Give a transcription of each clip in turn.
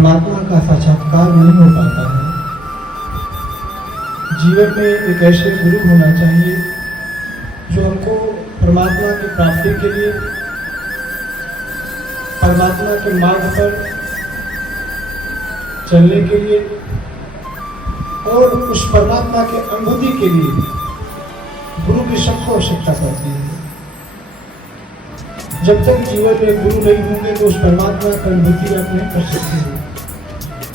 परमात्मा का साक्षात्कार नहीं हो पाता है। जीवन में एक ऐसे गुरु होना चाहिए जो हमको परमात्मा की प्राप्ति के लिए, परमात्मा के मार्ग पर चलने के लिए और उस परमात्मा के अनुभूति के लिए गुरु की सबको आवश्यकता पड़ती है। जब तक जीवन में गुरु नहीं होंगे तो उस परमात्मा का अनुभूति आप नहीं कर सकते,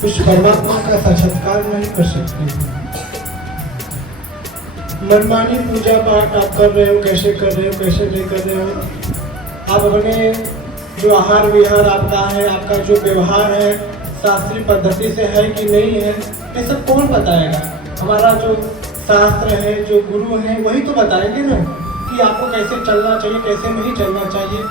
उस परमात्मा का साक्षात्कार नहीं कर सकते। मनमानी पूजा पाठ आप कर रहे हो, कैसे कर रहे हो, कैसे नहीं कर रहे हो, आप अपने जो आहार विहार आपका है, आपका जो व्यवहार है शास्त्रीय पद्धति से है कि नहीं है, ये सब कौन बताएगा? हमारा जो शास्त्र है, जो गुरु है, वही तो बताएंगे ना कि आपको कैसे चलना चाहिए, कैसे नहीं चलना चाहिए,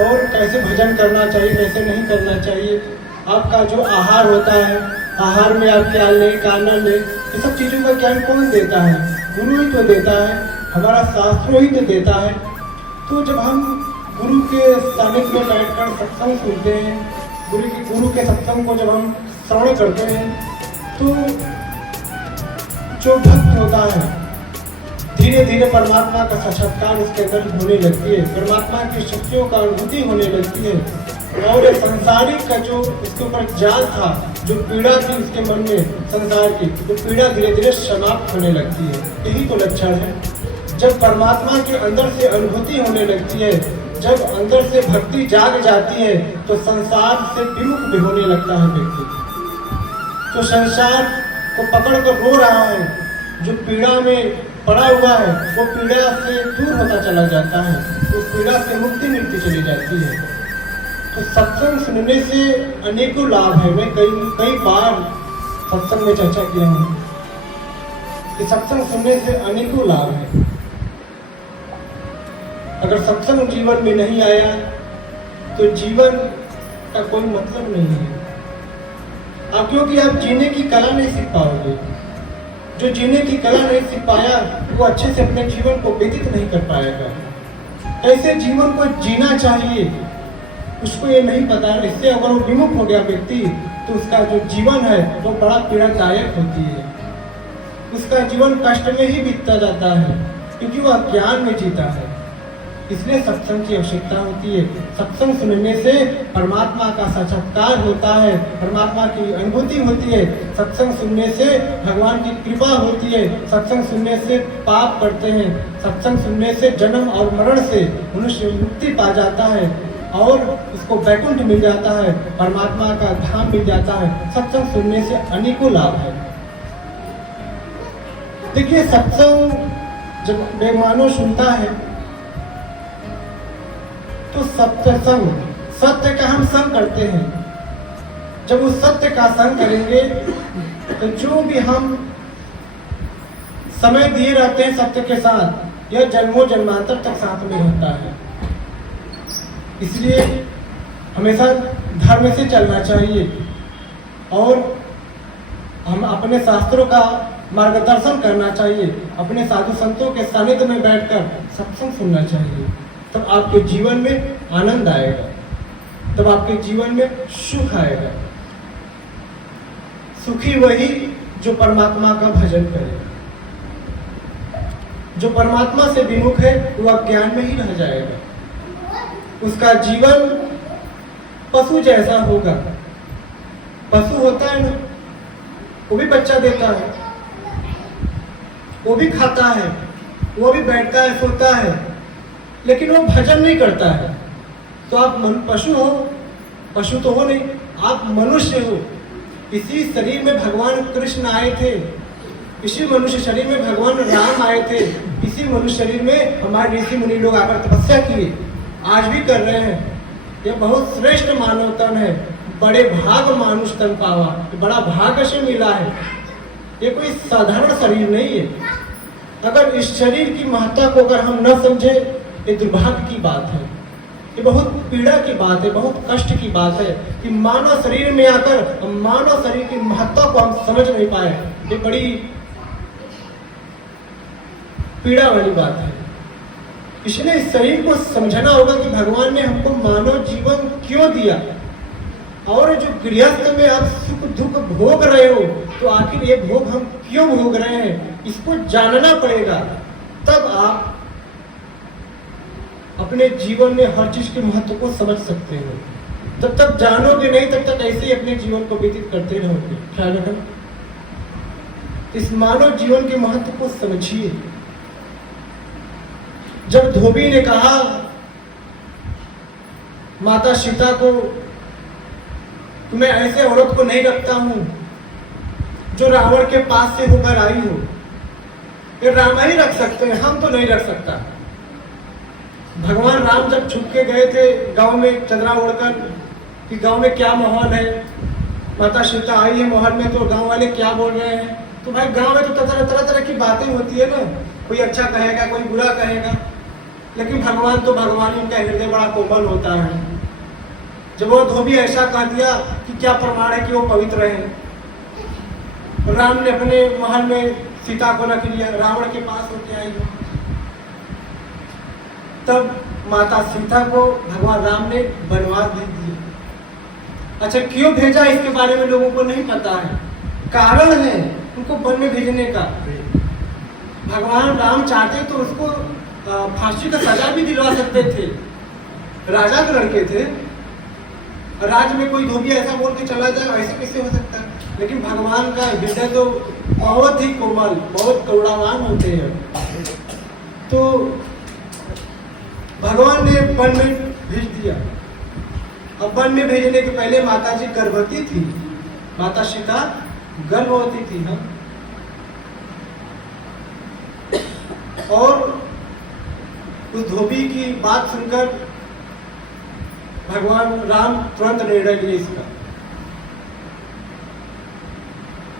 और कैसे भजन करना चाहिए, कैसे नहीं करना चाहिए। आपका जो आहार होता है, आहार में आप क्या लें, क्या न लें, ये सब चीज़ों का ज्ञान कौन देता है? गुरु ही तो देता है, हमारा शास्त्रों ही तो देता है। तो जब हम गुरु के सानिध्य में बैठकर सत्संग सुनते हैं, गुरु के सत्संग को जब हम श्रवण करते हैं, तो जो भक्त होता है धीरे धीरे परमात्मा का साक्षात्कार उसके अंदर होने लगती है, परमात्मा की शक्तियों का अनुभूति होने लगती है, और ये संसारिक का जो उसके ऊपर जाल था, जो पीड़ा थी उसके मन में संसार की, तो पीड़ा धीरे धीरे समाप्त होने लगती है। यही तो लक्षण है। जब परमात्मा के अंदर से अनुभूति होने लगती है, जब अंदर से भक्ति जाग जाती है, तो संसार से विमुख भी होने लगता है व्यक्ति। जो संसार को पकड़ कर रो रहा है, जो पीड़ा में पड़ा हुआ है, वो पीड़ा से दूर होता चला जाता है, उस पीड़ा से मुक्ति मिलती चली जाती है। तो सत्संग सुनने से अनेकों लाभ है। मैं कई बार सत्संग में चर्चा किया हूँ कि सत्संग सुनने से अनेकों लाभ है। अगर सत्संग जीवन में नहीं आया तो जीवन का कोई मतलब नहीं है। आप क्योंकि आप जीने की कला नहीं सीख पाओगे। जो जीने की कला नहीं सीख पाया वो अच्छे से अपने जीवन को व्यतीत नहीं कर पाएगा। कैसे जीवन को जीना चाहिए उसको ये नहीं पता। इससे अगर वो विमुख हो गया व्यक्ति तो उसका जो जीवन है वो बड़ा पीड़ादायक होती है। उसका जीवन कष्ट में ही बीतता जाता है क्योंकि वह अज्ञान में जीता है। इसलिए सत्संग की आवश्यकता होती है। सत्संग सुनने से परमात्मा का साक्षात्कार होता है, परमात्मा की अनुभूति होती है। सत्संग सुनने से भगवान की कृपा होती है। सत्संग सुनने से पाप कटते हैं। सत्संग सुनने से जन्म और मरण से मनुष्य मुक्ति पा जाता है और उसको वैकुंठ मिल जाता है, परमात्मा का धाम मिल जाता है। सत्संग सुनने से अनेकों लाभ है। देखिए, सत्संग जब बेमानो सुनता है तो सत्य का हम संग करते हैं। जब उस सत्य का संग करेंगे तो जो भी हम समय दिए रहते हैं सत्य के साथ, यह जन्मों जन्मांतर तक साथ में रहता है। इसलिए हमेशा धर्म से चलना चाहिए और हम अपने शास्त्रों का मार्गदर्शन करना चाहिए। अपने साधु संतों के सानिध्य में बैठकर सत्संग सुनना चाहिए। तब आपके जीवन में आनंद आएगा, तब आपके जीवन में सुख आएगा। सुखी वही जो परमात्मा का भजन करे। जो परमात्मा से विमुख है वह अज्ञान में ही रह जाएगा। उसका जीवन पशु जैसा होगा। पशु होता है ना, वो भी बच्चा देता है, वो भी खाता है, वो भी बैठता है, सोता है, लेकिन वो भजन नहीं करता है। तो आप पशु हो? पशु तो हो नहीं, आप मनुष्य हो। इसी शरीर में भगवान कृष्ण आए थे, इसी मनुष्य शरीर में भगवान राम आए थे, इसी मनुष्य शरीर में हमारे ऋषि मुनि लोग आकर तपस्या किए, आज भी कर रहे हैं। यह बहुत श्रेष्ठ मानव तन है। बड़े भाग मानुष तन पावा, बड़ा भाग्य से मिला है। ये कोई साधारण शरीर नहीं है। अगर इस शरीर की महत्ता को अगर हम न समझे, ये दुर्भाग्य की बात है। ये बहुत पीड़ा की बात है, बहुत कष्ट की बात है कि मानव शरीर में आकर मानव शरीर की महत्ता को हम समझ नहीं पाए। ये बड़ी पीड़ा वाली बात है। इसलिए इस शरीर को समझना होगा कि भगवान ने हमको मानव जीवन क्यों दिया। और जो गृहस्थ में आप सुख दुख भोग रहे हो, तो आखिर ये भोग हम क्यों भोग रहे हैं, इसको जानना पड़ेगा। तब आप अपने जीवन में हर चीज के महत्व को समझ सकते हो। जब तक जानोगे नहीं, तब तक ऐसे ही अपने जीवन को व्यतीत करते रहोगे। ख्याल रखना, इस मानव जीवन के महत्व को समझिए। जब धोबी ने कहा माता सीता को, मैं ऐसे औरत को नहीं रखता हूं जो रावण के पास से होकर आई हो, ये राम ही रख सकते हैं, हम तो नहीं रख सकता। भगवान राम जब छुप के गए थे गांव में चदरा ओढ़कर कि गांव में क्या माहौल है, माता सीता आई है माहौल में, तो गांव वाले क्या बोल रहे हैं। तो भाई गांव में तो तरह तरह की बातें होती है ना, कोई अच्छा कहेगा कोई बुरा कहेगा, लेकिन भगवान तो भगवान, उनका हृदय बड़ा कोमल होता है। जब वो धोबी ऐसा कह दिया कि क्या प्रमाण है कि वो पवित्र है। राम ने अपने महल में सीता को रख लिया, रावण के पास होके आई। तब माता सीता को भगवान राम ने वनवास भेज दिया। अच्छा, क्यों भेजा इसके बारे में लोगों को नहीं पता है, कारण है उनको वन में भेजने का। भगवान राम चाहते तो उसको फांसी का सजा भी दिलवा सकते थे, राजा के लड़के थे। राज्य में कोई धोबी ऐसा बोल के चला जाए, ऐसे कैसे हो सकता है। लेकिन भगवान का हृदय तो बहुत ही कोमल, बहुत करुणावान होते हैं। तो भगवान ने वन में भेज दिया। अब वन में भेजने के पहले माता जी गर्भवती थी, माता सीता गर्भवती थी। हाँ, और उस धोबी की बात सुनकर भगवान राम तुरंत निर्णय लिए इसका।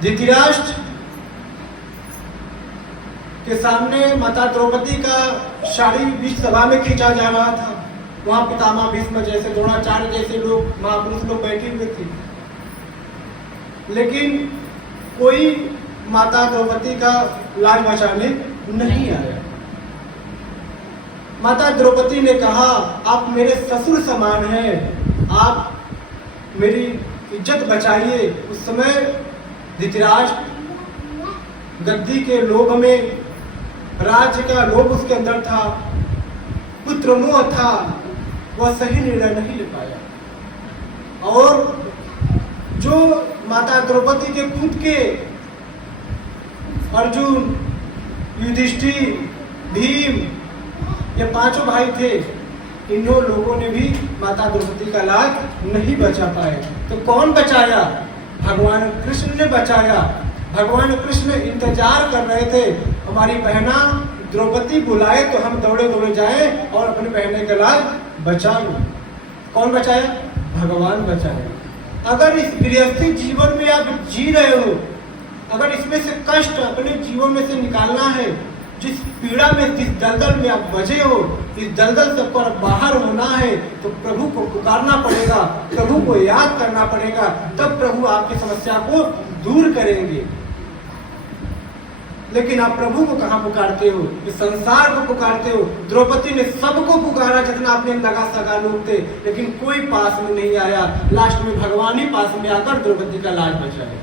धृतराष्ट्र के सामने माता द्रौपदी का साड़ी बीच सभा में खींचा जा रहा था। वहां पितामह भीष्म जैसे, द्रोणाचार्य जैसे लोग, महापुरुष लोग बैठे हुए थे, लेकिन कोई माता द्रौपदी का लाज बचाने नहीं आया। माता द्रौपदी ने कहा, आप मेरे ससुर समान हैं, आप मेरी इज्जत बचाइए। उस समय धृतराष्ट्र गद्दी के लोभ में, राज्य का लोभ उसके अंदर था, पुत्र मोह था, वह सही निर्णय नहीं ले पाया। और जो माता द्रौपदी के खुद के अर्जुन, युधिष्ठिर, भीम, ये पांचों भाई थे, इन्हों लोगों ने भी माता द्रौपदी का लाज नहीं बचा पाए। तो कौन बचाया? भगवान कृष्ण ने बचाया। भगवान कृष्ण इंतजार कर रहे थे, हमारी बहना द्रौपदी बुलाए तो हम दौड़े दौड़े जाए और अपने बहने का लाज बचा लो। कौन बचाया? भगवान बचाया। अगर इस गृहस्थी जीवन में आप जी रहे हो, अगर इसमें से कष्ट अपने जीवन में से निकालना है, जिस पीड़ा में, जिस दलदल में आप बजे हो, इस दलदल से पर बाहर होना है, तो प्रभु को पुकारना पड़ेगा, प्रभु को याद करना पड़ेगा, तब प्रभु आपकी समस्या को दूर करेंगे। लेकिन आप प्रभु को कहाँ पुकारते हो? इस संसार को पुकारते हो। द्रौपदी ने सबको पुकारा जितना अपने लगा सगा लोग थे, लेकिन कोई पास में नहीं आया। लास्ट में भगवान ही पास में आकर द्रौपदी का लाज बचाए।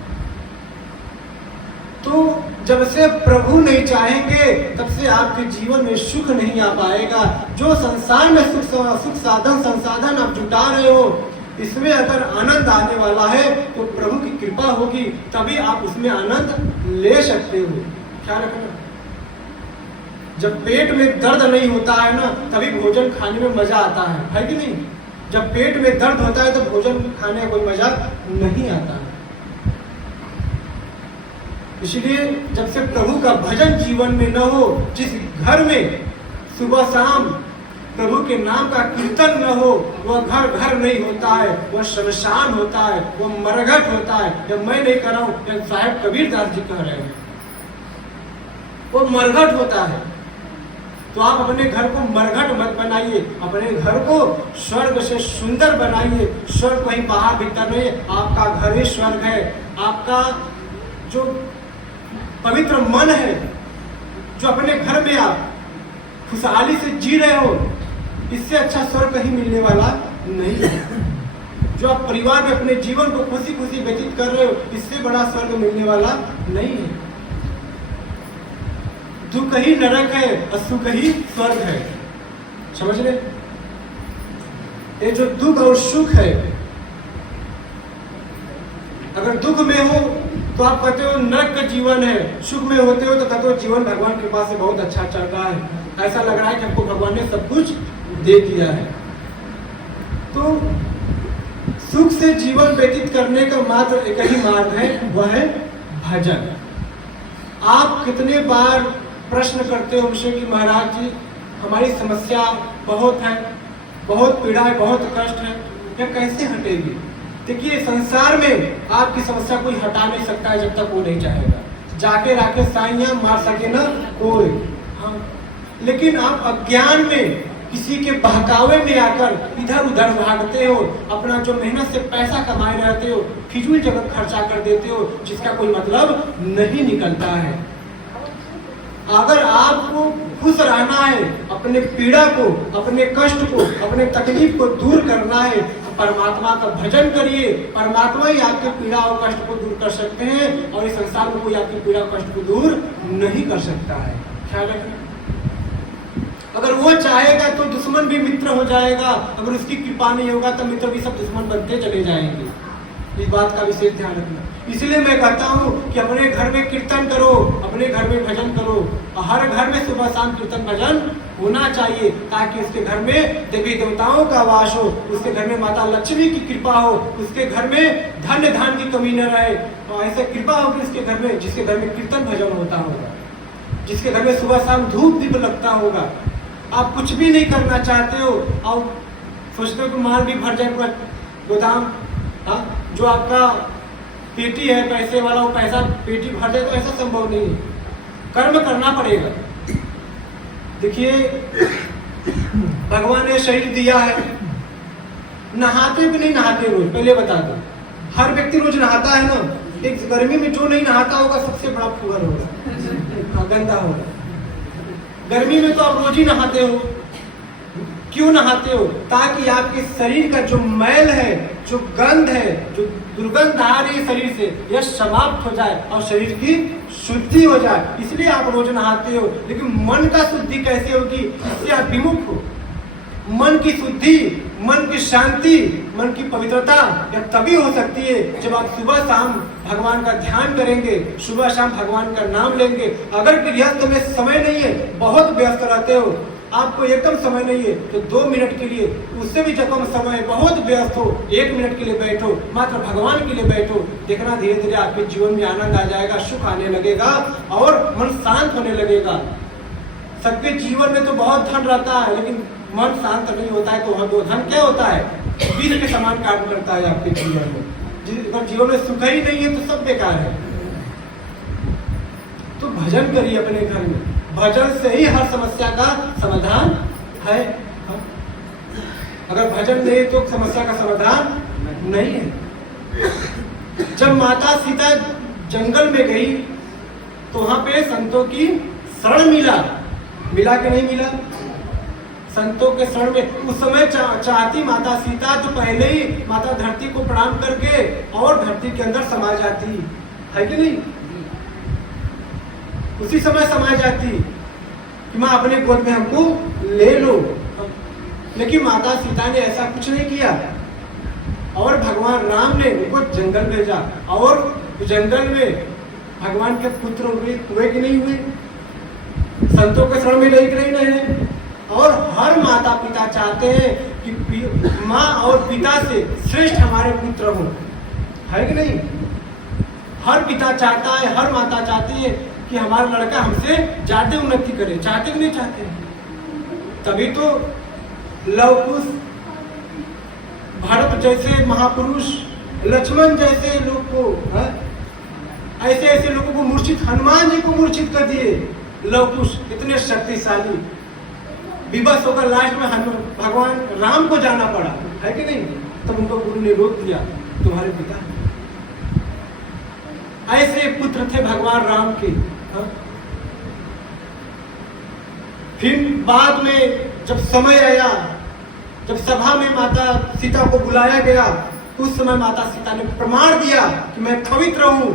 तो जब से प्रभु नहीं चाहेंगे, तब से आपके जीवन में सुख नहीं आ पाएगा। जो संसार में सुख साधन संसाधन आप जुटा रहे हो, इसमें अगर आनंद आने वाला है तो प्रभु की कृपा होगी, तभी आप उसमें आनंद ले सकते हो। ख्याल रखना, जब पेट में दर्द नहीं होता है ना, तभी भोजन खाने में मजा आता है कि नहीं? जब पेट में दर्द होता है तो भोजन खाने में कोई मजा नहीं आता है। इसलिए जब से प्रभु का भजन जीवन में न हो, जिस घर में सुबह शाम प्रभु के नाम का कीर्तन न हो, वह घर घर नहीं होता है, वह शमशान होता है, वह मरघट होता है। जब मैं नहीं कर रहा हूँ, जब साहेब कबीरदास जी कह रहे हैं, वो मरघट होता है। तो आप अपने घर को मरघट मत बनाइए, अपने घर को स्वर्ग से सुंदर बनाइए। स्वर्ग कहीं बाहर भीतर नहीं, आपका घर ही स्वर्ग है। आपका जो पवित्र मन है, जो अपने घर में आप खुशहाली से जी रहे हो, इससे अच्छा स्वर्ग कहीं मिलने वाला नहीं है। जो आप परिवार में अपने जीवन को खुशी खुशी व्यतीत कर रहे हो, इससे बड़ा स्वर्ग मिलने वाला नहीं है। दुख ही नरक है और सुख ही स्वर्ग है। समझ ले, ये जो दुख और सुख है, अगर दुख में हो तो आप कहते हो नरक का जीवन है, सुख में होते हो तो कहते हो जीवन भगवान के पास से बहुत अच्छा चल रहा है, ऐसा लग रहा है कि हमको भगवान ने सब कुछ दे दिया है। तो सुख से जीवन व्यतीत करने का मात्र एक ही मार्ग है, वह है भजन। आप कितने बार प्रश्न करते हो मुझसे कि महाराज जी हमारी समस्या बहुत है, बहुत पीड़ा है, बहुत कष्ट है, यह कैसे हटेगी? देखिए, संसार में आपकी समस्या कोई हटा नहीं सकता है जब तक वो नहीं चाहेगा। जाके राके साइया मार सके ना कोई। हाँ, लेकिन आप अज्ञान में किसी के बहकावे में आकर इधर उधर भागते हो, अपना जो मेहनत से पैसा कमाए रहते हो फिजूल जगह खर्चा कर देते हो, जिसका कोई मतलब नहीं निकलता है। अगर आपको खुश रहना है, अपने पीड़ा को, अपने कष्ट को, अपने तकलीफ को दूर करना है, परमात्मा का भजन करिए। परमात्मा ही आपके पीड़ा और कष्ट को दूर कर सकते हैं, और इस संसार में कोई आपकी पीड़ा और कष्ट को दूर नहीं कर सकता है। ख्याल रखना, अगर वो चाहेगा तो दुश्मन भी मित्र हो जाएगा, अगर उसकी कृपा नहीं होगा तो मित्र भी सब दुश्मन बनते चले जाएंगे। इस बात का विशेष ध्यान रखना। इसलिए मैं कहता हूँ कि अपने घर में कीर्तन करो, अपने घर में भजन करो, हर घर में सुबह शाम कीर्तन भजन होना चाहिए, ताकि उसके घर में देवी देवताओं का वास हो, उसके घर में माता लक्ष्मी की कृपा हो, उसके घर में धन्य धान की कमी न रहे। और ऐसे कृपा होगी उसके घर में, जिसके घर में कीर्तन भजन होता होगा, जिसके घर में सुबह शाम धूप दीप लगता होगा। आप कुछ भी नहीं करना चाहते हो और सोचते हो कि माल भी भर जाए पूरा गोदाम, हाँ, जो आपका पेटी है पैसे वाला, वो पैसा पेटी भर जाए, तो ऐसा संभव नहीं है। कर्म करना पड़ेगा। देखिए, भगवान ने शरीर दिया है, नहाते भी नहीं नहाते रोज, पहले बता दो। हर व्यक्ति रोज नहाता है ना। एक गर्मी में जो नहीं नहाता होगा सबसे बड़ा फुहर होगा, गंदा होगा। गर्मी में तो आप रोज ही नहाते हो। क्यों नहाते हो? ताकि आपके शरीर का जो मैल है, जो गंध है, जो दुर्गंध आ रही है शरीर से, यह समाप्त हो जाए और शरीर की शुद्धि हो जाए, इसलिए आप रोज नहाते हो। लेकिन मन का शुद्धि कैसे होगी? इससे आप विमुख हो। मन की शुद्धि, मन की शांति, मन की पवित्रता यह तभी हो सकती है जब आप सुबह शाम भगवान का ध्यान करेंगे, सुबह शाम भगवान का नाम लेंगे। अगर गृहस्थ में समय नहीं है, बहुत व्यस्त रहते हो, आपको एकदम समय नहीं है, तो 2 मिनट के लिए, उससे भी कम समय, बहुत व्यस्त हो, 1 मिनट के लिए बैठो, मात्र भगवान के लिए बैठो। देखना धीरे धीरे आपके जीवन में आनंद आ जाएगा, सुख आने लगेगा और मन शांत होने लगेगा। सबके जीवन में तो बहुत धन रहता है, लेकिन मन शांत नहीं होता है, तो वो धन क्या होता है? बीज के समान काम करता है आपके जीवन में। अगर जीवन में सुख ही नहीं है तो सब बेकार है। तो भजन करिए अपने घर में, भजन से ही हर समस्या का समाधान है। अगर भजन नहीं तो समस्या का समाधान नहीं है। जब माता सीता जंगल में गई तो वहां पे संतों की शरण मिला कि नहीं मिला? संतों के शरण में उस समय चाहती माता सीता तो पहले ही माता धरती को प्रणाम करके और धरती के अंदर समा जाती है कि नहीं? उसी समय समा जाती कि माँ अपने गोद में हमको ले लो। लेकिन माता सीता ने ऐसा कुछ नहीं किया और भगवान राम ने उनको जंगल भेजा, और जंगल में भगवान के पुत्र हुए कि नहीं हुए? संतों के शरण में रहे कि नहीं रहे? और हर माता पिता चाहते हैं कि माँ और पिता से श्रेष्ठ हमारे पुत्र हो, है कि नहीं? हर पिता चाहता है, हर माता चाहती है कि हमारा लड़का हमसे ज्यादा उन्नति करे। चाहते कि नहीं चाहते? तभी तो लव-कुश, भरत जैसे महापुरुष, लक्ष्मण जैसे लोग को, ऐसे ऐसे लोगों को मूर्छित, हनुमान जी को मूर्छित कर दिए लव-कुश, इतने शक्तिशाली। विवश होकर लास्ट में भगवान राम को जाना पड़ा, है कि नहीं? तब उनको गुरु ने रोक दिया, तुम्हारे पिता ऐसे पुत्र थे भगवान राम के। फिर बाद में जब समय आया, जब सभा में माता सीता को बुलाया गया उस समय माता सीता ने प्रमाण दिया कि मैं पवित्र हूं,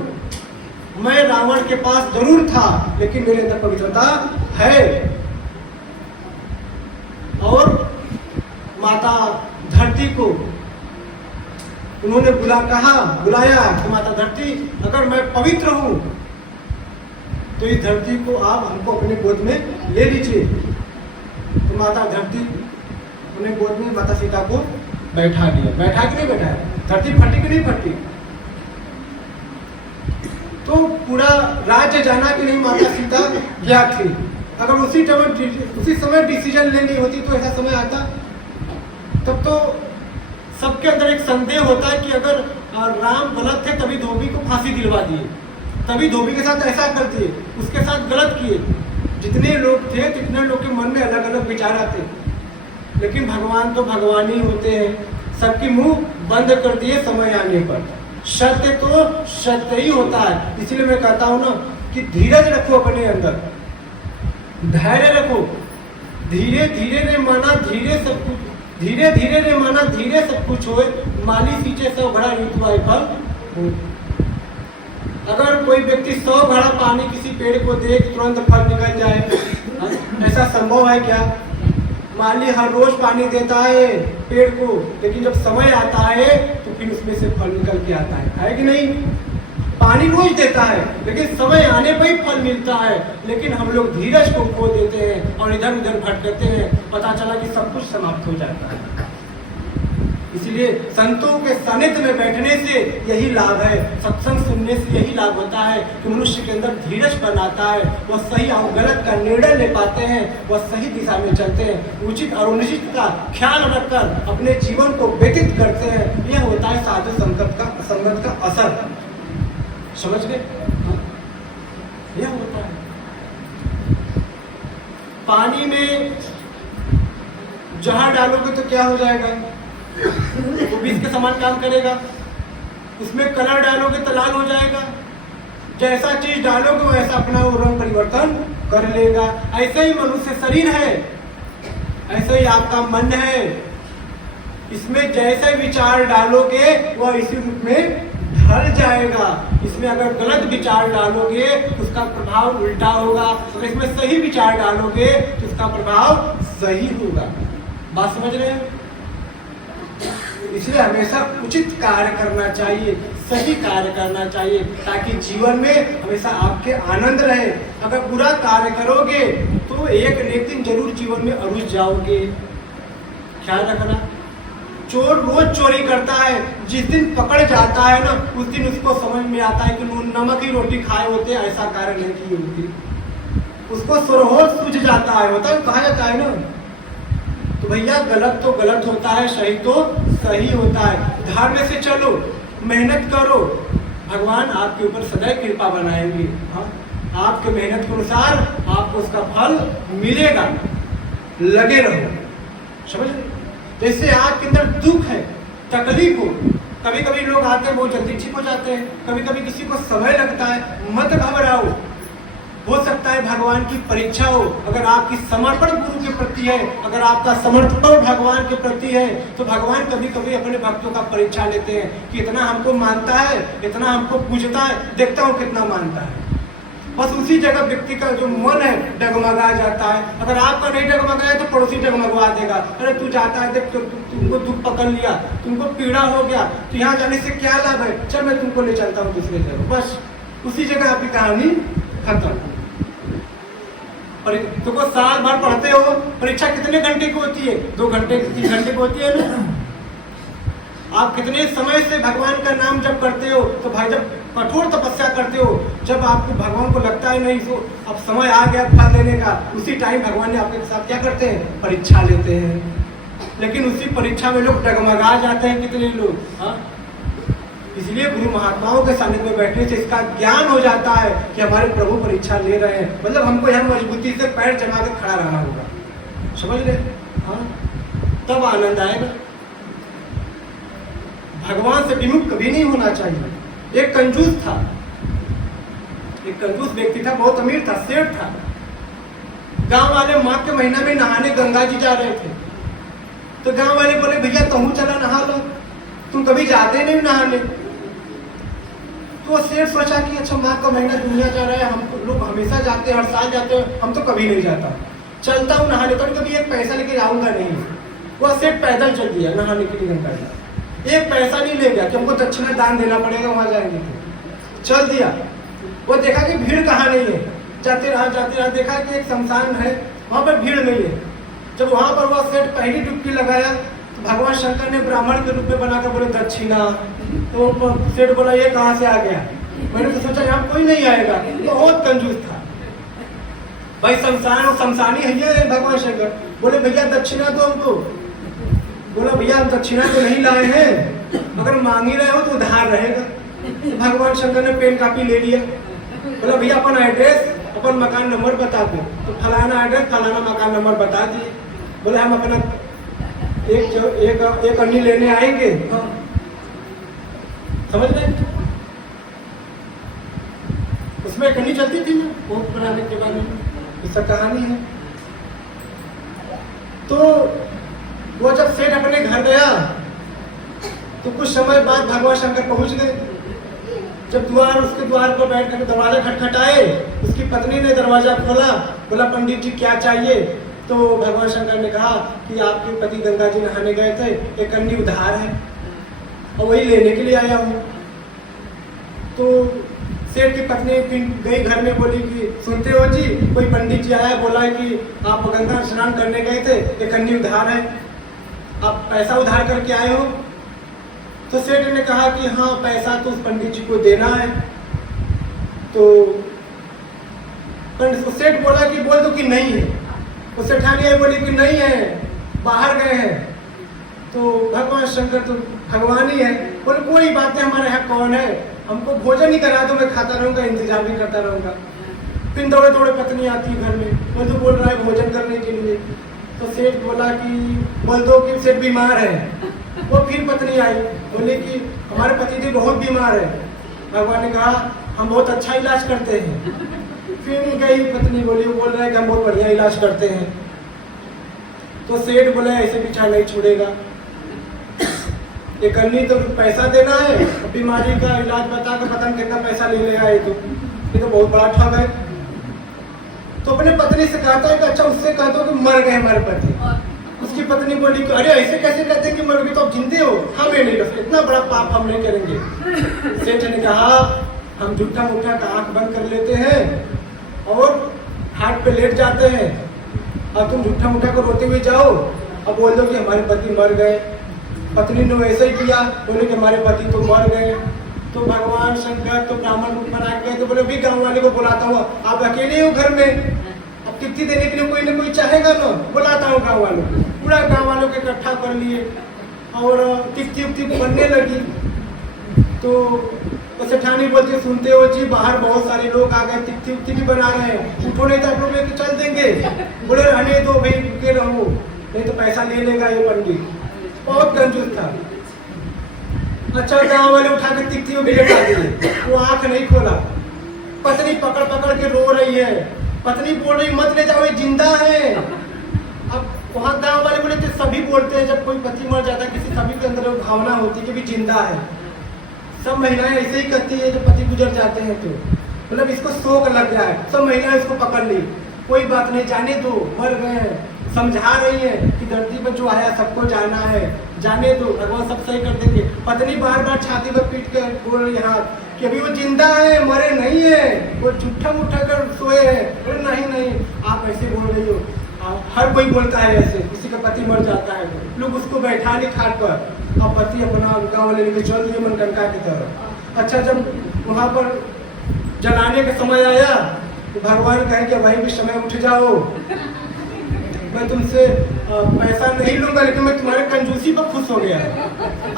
मैं रावण के पास जरूर था लेकिन मेरे अंदर पवित्रता है। और माता धरती को उन्होंने बुलाया कि माता धरती, अगर मैं पवित्र हूं तो इस धरती को आप हमको अपने गोद में ले लीजिए। तो माता धरती अपने गोद में माता सीता को बैठा दिया। बैठा कि नहीं बैठाया? धरती फटी कि नहीं फटी? तो पूरा राज्य जाना कि नहीं माता सीता क्या थी। अगर उसी समय डिसीजन लेनी होती तो ऐसा समय आता। तब तो सबके अंदर एक संदेह होता है कि अगर राम गलत थे तभी धोबी को फांसी दिलवा दिए, तभी धोबी के साथ ऐसा कर दिए, उसके साथ गलत किए। जितने लोग थे तितने लोग के मन में अलग अलग विचार आते, लेकिन भगवान तो भगवान ही होते हैं, सबकी मुंह बंद कर दिए समय आने पर। सत्य तो सत्य ही होता है। इसीलिए मैं कहता हूं ना कि धीरज रखो अपने अंदर, धैर्य रखो। धीरे धीरे ने माना धीरे सब कुछ, धीरे धीरे ने माना धीरे सब कुछ होए, माली सींचे 100 घड़ा ऋतु आए फल हो। अगर कोई व्यक्ति 100 घड़ा पानी किसी पेड़ को दे तुरंत फल निकल जाए, ऐसा संभव है क्या? माली हर रोज पानी देता है पेड़ को, लेकिन जब समय आता है तो फिर उसमें से फल निकल के आता है कि नहीं? पानी रोज देता है लेकिन समय आने पर ही फल मिलता है। लेकिन हम लोग धीरज को खो देते हैं और इधर उधर भटकते हैं, पता चला कि सब कुछ समाप्त हो जाता है। इसलिए संतों के सानिध्य में बैठने से यही लाभ है, सत्संग सुनने से यही लाभ होता है कि मनुष्य के अंदर धीरज बन आता है, वह सही और गलत का निर्णय ले पाते हैं, वह सही दिशा में चलते हैं, उचित और अनुचित का ख्याल रखकर अपने जीवन को व्यतीत करते हैं। यह होता है साधु संगत का असर। समझ गए? यह होता है। पानी में जहर डालोगे तो क्या हो जाएगा? वो विष के समान काम करेगा। उसमें कलर डालोगे तो लाल हो जाएगा। जैसा चीज डालोगे वैसा अपना वो रंग परिवर्तन कर लेगा। ऐसे ही मनुष्य शरीर है, ऐसे ही आपका मन है। इसमें जैसे विचार डालोगे वह इसी रूप में ढल जाएगा। इसमें अगर गलत विचार डालोगे तो उसका प्रभाव उल्टा होगा, अगर इसमें सही विचार डालोगे तो उसका प्रभाव सही होगा। बात समझ रहे हैं? इसलिए हमेशा उचित कार्य करना चाहिए, सही कार्य करना चाहिए, ताकि जीवन में हमेशा आपके आनंद रहे। अगर बुरा कार्य करोगे तो एक न एक दिन जरूर जीवन में अरुझ जाओगे। ख्याल रखना। चोर रोज चोरी करता है, जिस दिन पकड़ जाता है ना उस दिन उसको समझ में आता है कि नमक ही रोटी खाए होते, ऐसा कार्य नहीं की होती। उसको सुरहोश सूझ जाता है, होता है, कहा जाता है ना। तो भैया गलत तो गलत होता है, सही तो सही होता है। धैर्य से चलो, मेहनत करो, भगवान आपके ऊपर सदैव कृपा बनाएंगे। आपके मेहनत के अनुसार आपको उसका फल मिलेगा। लगे रहो। समझ रहे? जैसे आपके अंदर दुख है, तकलीफ हो, कभी कभी लोग आते हैं बहुत जल्दी ठीक हो जाते हैं, कभी कभी किसी को समय लगता है। मत घबराओ, हो सकता है भगवान की परीक्षा हो। अगर आपकी समर्पण गुरु के प्रति है, अगर आपका समर्पण भगवान के प्रति है, तो भगवान कभी कभी अपने भक्तों का परीक्षा लेते हैं कि इतना हमको मानता है, इतना हमको पूजता है, देखता हूँ कितना मानता है। बस उसी जगह व्यक्ति का जो मन है डगमगा जाता है। अगर आपका नहीं डगमगाया तो पड़ोसी डगमगवा देगा। अरे तू जाता है, देख तुमको दुख पकड़ लिया, तुमको पीड़ा हो गया, तो यहाँ जाने से क्या लाभ है, चल मैं तुमको ले चलता हूँ दूसरे जगह। बस उसी जगह आपकी कहानी खत्म। तुमको साल भर पढ़ते हो, परीक्षा कितने घंटे की होती है? 2 घंटे 3 घंटे की होती है ना। आप कितने समय से भगवान का नाम जब करते हो, तो भाई जब कठोर तपस्या करते हो, जब आपको भगवान को लगता है नहीं तो अब समय आ गया फल देने का, उसी टाइम भगवान ने आपके साथ क्या करते हैं? परीक्षा लेते हैं। लेकिन उसी परीक्षा में लोग डगमगा जाते हैं, कितने लोग। हाँ, इसलिए गुरु महात्माओं के सानिध्य में बैठने से इसका ज्ञान हो जाता है कि हमारे प्रभु परीक्षा ले रहे हैं। मतलब हमको यहाँ मजबूती से पैर जमा कर खड़ा रहना होगा। समझ रहे? हाँ, तब आनंद आएगा। भगवान से विमुख कभी नहीं होना चाहिए। एक कंजूस था, एक कंजूस व्यक्ति था, बहुत अमीर था, सेठ था। गांव वाले माघ के महीना में नहाने गंगा जी जा रहे थे, तो गांव वाले बोले भैया तुम चला नहा लो। तुम कभी जाते नहीं नहाने। तो सेठ सोचा कि अच्छा माँ का महीना दुनिया जा रहा है, हम लोग हमेशा जाते हैं, हर साल जाते हैं, हम तो कभी नहीं जाता। चलता हूँ नहाने, तो कभी एक पैसा लेके जाऊंगा नहीं। वो सेठ पैदल चल दिया नहाने के लिए पैदल, एक पैसा नहीं ले गया कि हमको दक्षिणा दान देना पड़ेगा वहां जाएंगे तो। चल दिया। वो देखा कि भीड़ कहाँ नहीं है, जाते रहा देखा कि एक शमशान है, वहां पर भीड़ नहीं है। जब वहां पर वो सेठ पहली डुबकी लगाया तो भगवान शंकर ने ब्राह्मण के रूप में बनाकर बोले दक्षिणा। तो सेठ बोला ये कहाँ से आ गया। मैंने तो सोचा यहाँ कोई नहीं आएगा, बहुत कंजूस था भाई। शमशानी है ये भगवान शंकर। बोले भैया दक्षिणा दो हमको। बोला भैया हम दक्षिणा तो नहीं लाए हैं, अगर मांग ही रहे हो तो उधार रहेगा। तो भगवान शंकर ने पेन कापी ले लिया। बोला भैया अपन एड्रेस, अपन मकान नंबर बता दो। तो फलाना एड्रेस फलाना मकान नंबर बता दिए। बोले हम अपना एक अन्नी लेने आएंगे। समझ गए? उसमें एक अन्नी चलती थी ना, बहुत पुराने के बारे में इसका कहानी है। तो वो जब सेठ अपने घर गया तो कुछ समय बाद भगवान शंकर पहुंच गए। जब उसके द्वार पर बैठ कर दरवाजा खटखटाए, उसकी पत्नी ने दरवाजा खोला। बोला पंडित जी क्या चाहिए। तो भगवान शंकर ने कहा कि आपके पति गंगा जी नहाने गए थे, एक अन्नी उधार है और वही लेने के लिए आया हूँ। तो सेठ की पत्नी गई घर में, बोली कि सुनते हो जी, कोई पंडित जी आया, बोला कि आप गंगा स्नान करने गए थे, एक अन्नी उधार है, आप पैसा उधार करके आए हो। तो सेठ ने कहा कि हाँ पैसा तो उस पंडित जी को देना है। तो सेठ बोला कि बोल दो कि नहीं है। वो सेठानी आई बोली कि नहीं है, बाहर गए हैं। तो भगवान शंकर तो भगवान ही है। बोले कोई बात नहीं, हमारे यहाँ कौन है, हमको भोजन ही करा दो, मैं खाता रहूंगा, इंतजार भी करता रहूंगा। फिर दौड़े दौड़े पत्नी आती घर में, वो तो बोल रहा है भोजन करने के लिए। तो सेठ बोला कि बोल दो कि सेठ बीमार है। वो फिर पत्नी आई, बोले कि हमारे पति जी बहुत बीमार है। भगवान ने कहा हम बहुत अच्छा इलाज करते हैं। फिर गई पत्नी, बोली वो बोल रहा है कि हम बहुत बढ़िया इलाज करते हैं। तो सेठ बोला ऐसे पीछा नहीं छोड़ेगा, एक अन्नी तो पैसा देना है, बीमारी का इलाज बता कर पता नहीं कितना पैसा ले लेगा ये तो बहुत बड़ा ठग है। तो अपने पत्नी से कहता है कि अच्छा उससे कह दो कि मर गए हमारे पति। उसकी पत्नी बोली कि अरे ऐसे कैसे कहते हैं कि मर गए, तो आप जिंदे हो, हम ये नहीं कर सकते, इतना बड़ा पाप हम नहीं करेंगे। सेठ ने कहा हम झूठा मूठा का आंख बंद कर लेते हैं और हाथ पे लेट जाते हैं, और तुम झूठा मूठा को रोते हुए जाओ और बोल दो कि हमारे पति मर गए। पत्नी ने वैसे ही किया, बोले कि हमारे पति तो मर गए। तो भगवान शंकर तो ब्राह्मण रूप में आ गए। तो बोले भी गाँव वाले को बुलाता हुआ, आप अकेले हो घर में, अब कितनी देने के लिए कोई ना कोई चाहेगा ना, बुलाता हूँ गाँव वालों को। पूरा गाँव वालों को इकट्ठा कर लिए और तिप्ती उप्ती बनने लगी। तो सेठानी बोलती सुनते हो जी, बाहर बहुत सारे लोग आ गए, तिप्ती उप्ती भी बना रहे हैं, उठो नहीं तो आप लोग लेके चल देंगे। बोले रहने दो भाई, रुके रहो, नहीं तो पैसा ले लेगा ये पंडित। बहुत कंजूस था। अच्छा गाँव वाले उठा के तिप्ती में लेटा दिए, वो आंख नहीं खोला। पत्नी पकड़ पकड़ के रो रही है। पत्नी बोल रही मत ले जाओ, ये जिंदा है। अब वहाँ गाँव वाले बोले सभी बोलते हैं जब कोई पति मर जाता है किसी, सभी के अंदर भावना होती है कि भी जिंदा है। सब महिलाएं ऐसे ही करती है जब पति गुजर जाते हैं तो, मतलब इसको शोक लग गया है, सब महिलाएं इसको पकड़ ली, कोई बात नहीं जाने दो, मर गए हैं। समझा रही है कि धरती पर जो आया सबको जाना है, जाने दो, भगवान सब सही कर देंगे। पत्नी बार बार छाती पर पीट कर बोल रही है कि अभी वो जिंदा है, मरे नहीं है, वो झूठा मूठा कर सोए हैं। बोले नहीं नहीं आप ऐसे बोल रही हो, हर कोई बोलता है ऐसे, किसी का पति मर जाता है लोग उसको बैठा ली खाट पर, और पति अपना गाँव वाले लेके चल दिए मनकनका की तरफ। अच्छा जब वहाँ पर जलाने का समय आया तो भगवान कहे कि वही भी समय उठ जाओ, मैं तुमसे पैसा नहीं लूंगा, लेकिन मैं तुम्हारे कंजूसी पर खुश हो गया।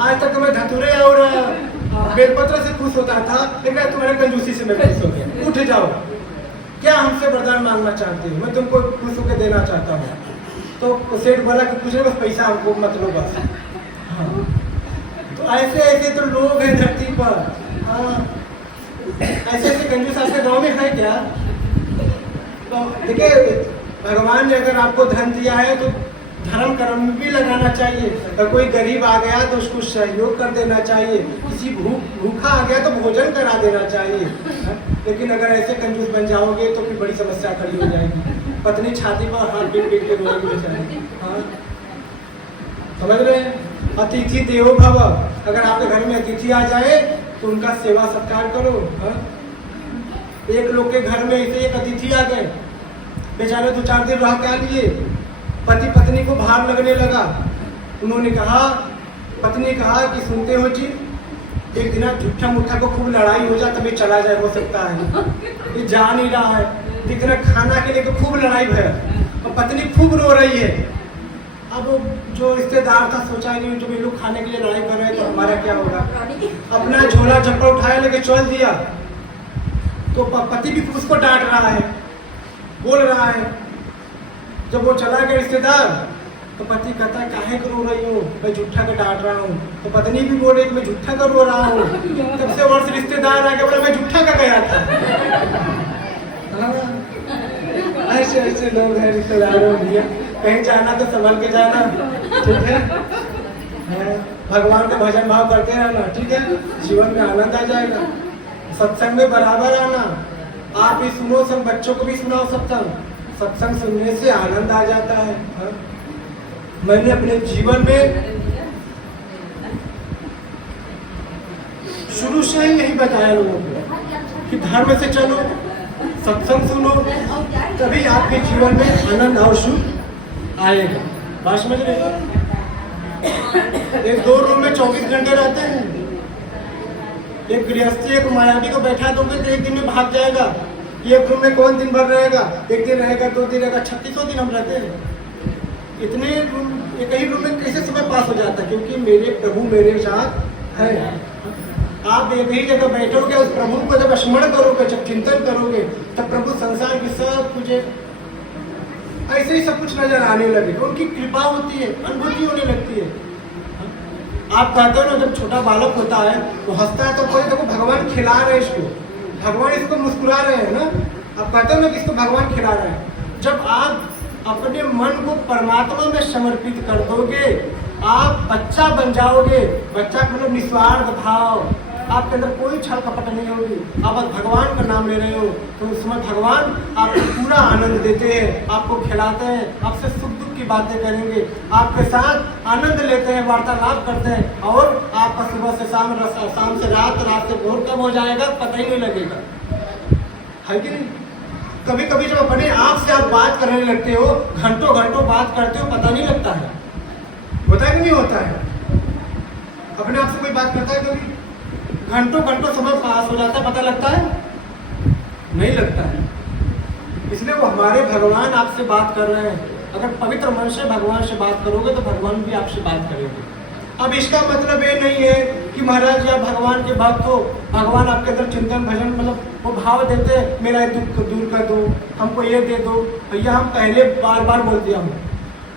आज तक मैं धतूरे और बेलपत्र से खुश होता था, लेकिन तुम्हारे कंजूसी से मैं खुश हो गया। उठ जाओ, क्या हमसे वरदान मांगना चाहते हो, मैं तुमको खुश होकर देना चाहता हूँ। तो सेठ बोला कि कुछ नहीं, बस पैसा हमको मत लो बस। हाँ। तो ऐसे ऐसे तो लोग हैं धरती पर। हाँ। ऐसे ऐसे कंजूस आपके गाँव में है क्या? तो देखिए भगवान ने अगर आपको धन दिया है तो धर्म कर्म में भी लगाना चाहिए। अगर कोई गरीब आ गया तो उसको सहयोग कर देना चाहिए, किसी भूखा आ गया तो भोजन करा देना चाहिए। लेकिन अगर ऐसे कंजूस बन जाओगे तो फिर बड़ी समस्या खड़ी हो जाएगी, पत्नी छाती पर हाथ पीट पीट के रोएगी बेचारी। हाँ, समझ रहे हैं? अतिथि देवो भव। अगर आपके घर में अतिथि आ जाए तो उनका सेवा सत्कार करो। हाँ? एक लोग के घर में ऐसे एक अतिथि आ गए, बेचारे 2-4 दिन रह के लिए, पति पत्नी को भार लगने लगा। उन्होंने कहा, पत्नी कहा कि सुनते हो जी, एक दिन झूठा मुठा को खूब लड़ाई हो जाए तभी चला जाए, हो सकता है ये जा नहीं रहा है। एक दिन खाना के लिए तो खूब लड़ाई भय और पत्नी खूब रो रही है। अब जो रिश्तेदार था सोचा नहीं, जो भी लोग खाने के लिए लड़ाई कर रहे हैं तो हमारा क्या होगा, अपना झोला झप्पा उठाया लेके चल दिया। तो पति भी उसको डांट रहा है, बोल रहा है। जब वो चला गया रिश्तेदार तो पति कहता है काहे को रो रही हूँ, मैं झूठा का डांट रहा हूँ। तो पत्नी भी बोल रही मैं झूठा का रो रहा हूँ। तब से वर्ष रिश्तेदार आके बोला मैं झूठा का गया था। ऐसे ऐसे लोग हैं रिश्तेदारों भैया, कहीं जाना तो संभल के जाना, ठीक है? भगवान का भजन भाव करते रहना, ठीक है? जीवन में आनंद आ जाएगा। सत्संग में बराबर आना, आप भी सुनो, सब बच्चों को भी सुनाओ सत्संग। सत्संग सुनने से आनंद आ जाता है। हाँ? मैंने अपने जीवन में शुरू से ही यही बताया लोगों को कि धर्म से चलो, सत्संग सुनो, तभी आपके जीवन में आनंद और सुख आएगा। बात समझ रहे हो? एक 2 रूम में 24 घंटे रहते हैं। एक गृहस्थी एक मायावी को बैठा दोगे तो एक दिन में भाग जाएगा। एक रूम में कौन दिन भर रहेगा? एक दिन रहेगा, 2 दिन रहेगा, 36 दिन हम रहते हैं। इतने रूम, एक ही रूम में कैसे समय पास हो जाता है? क्योंकि मेरे प्रभु मेरे साथ है। आप एक ही जगह बैठोगे, उस प्रभु को जब स्मरण करोगे, जब चिंतन करोगे, तब प्रभु संसार की सब कुछ ऐसे ही सब कुछ नजर आने लगे। उनकी कृपा होती है, अनुभूति होने लगती है। आप कहते हो ना, जब छोटा बालक होता है वो हंसता है तो कोई देखो भगवान खिला रहे हैं इसको, भगवान इसको मुस्कुरा रहे हैं ना। आप कहते हो ना कि इसको भगवान खिला रहे हैं। जब आप अपने मन को परमात्मा में समर्पित कर दोगे, आप बच्चा बन जाओगे। बच्चा का मतलब निस्वार्थ भाव, आपके अंदर कोई छल कपट नहीं होगी। आप भगवान का नाम ले रहे हो तो उस समय भगवान आपको पूरा आनंद देते हैं, आपको खिलाते हैं, आपसे सुख दुख की बातें करेंगे, आपके साथ आनंद लेते हैं, वार्तालाप करते हैं। और आपका सुबह से शाम, शाम से रात, रात से भोर कब हो जाएगा पता ही नहीं लगेगा, है कि नहीं? कभी कभी जब अपने आप से आप बात करने लगते हो, घंटों घंटों बात करते हो, पता नहीं लगता है। होता है कि नहीं होता है? अपने आप से कोई बात करता है कभी? घंटों घंटों समय पास हो जाता है, पता लगता है? नहीं लगता है। इसलिए वो हमारे भगवान आपसे बात कर रहे हैं। अगर पवित्र मन से भगवान से बात करोगे तो भगवान भी आपसे बात करेंगे। अब इसका मतलब ये नहीं है कि महाराज आप भगवान के भक्त हो, भगवान आपके अंदर चिंतन भजन मतलब वो भाव देते हैं, मेरा दुख दूर कर दो, हमको ये दे दो। भैया हम पहले बार बार बोल दिया हूँ,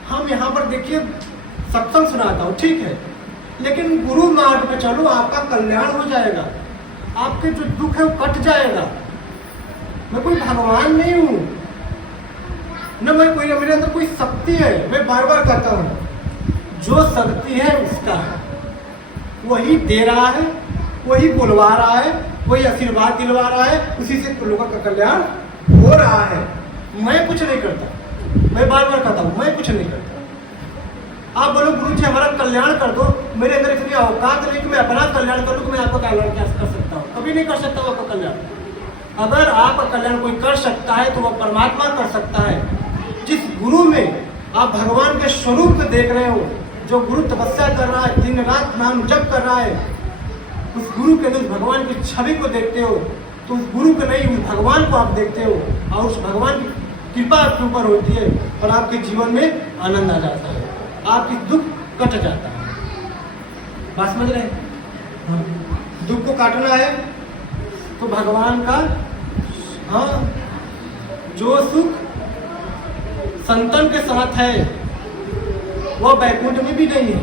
हम यहाँ पर देखिए सत्संग सुनाता हूँ, ठीक है, लेकिन गुरु मार्ग पे चलो, आपका कल्याण हो जाएगा, आपके जो दुख है वो कट जाएगा। मैं कोई भगवान नहीं हूँ, न मैं कोई, मेरे अंदर कोई शक्ति है। मैं बार बार कहता हूँ, जो शक्ति है उसका है, वही दे रहा है, वही बुलवा रहा है, वही आशीर्वाद दिलवा रहा है, उसी से लोगों का कल्याण हो रहा है। मैं कुछ नहीं करता, मैं बार बार कहता हूँ, मैं कुछ नहीं करता। आप बोलो गुरु जी हमारा कल्याण कर दो, मेरे अंदर इतनी औकात नहीं कि मैं अपना कल्याण कर लूँ कि मैं आपका कल्याण क्या कर सकता हूँ, कभी नहीं कर सकता हूँ आपका कल्याण। अगर आपका कल्याण कोई कर सकता है तो वह परमात्मा कर सकता है। जिस गुरु में आप भगवान के स्वरूप को देख रहे हो, जो गुरु तपस्या कर रहा है, दिन रात नाम जप कर रहा है, उस गुरु के अंदर भगवान की छवि को देखते हो, तो उस गुरु को नहीं, उस भगवान को आप देखते हो, और उस भगवान की कृपा आपके ऊपर होती है और आपके जीवन में आनंद आ जाता है, आपकी दुख कट जाता है। बात समझ रहे हैं? दुख को काटना है तो भगवान का, हाँ, जो सुख संतन के साथ है वह वैकुंठ में भी नहीं है।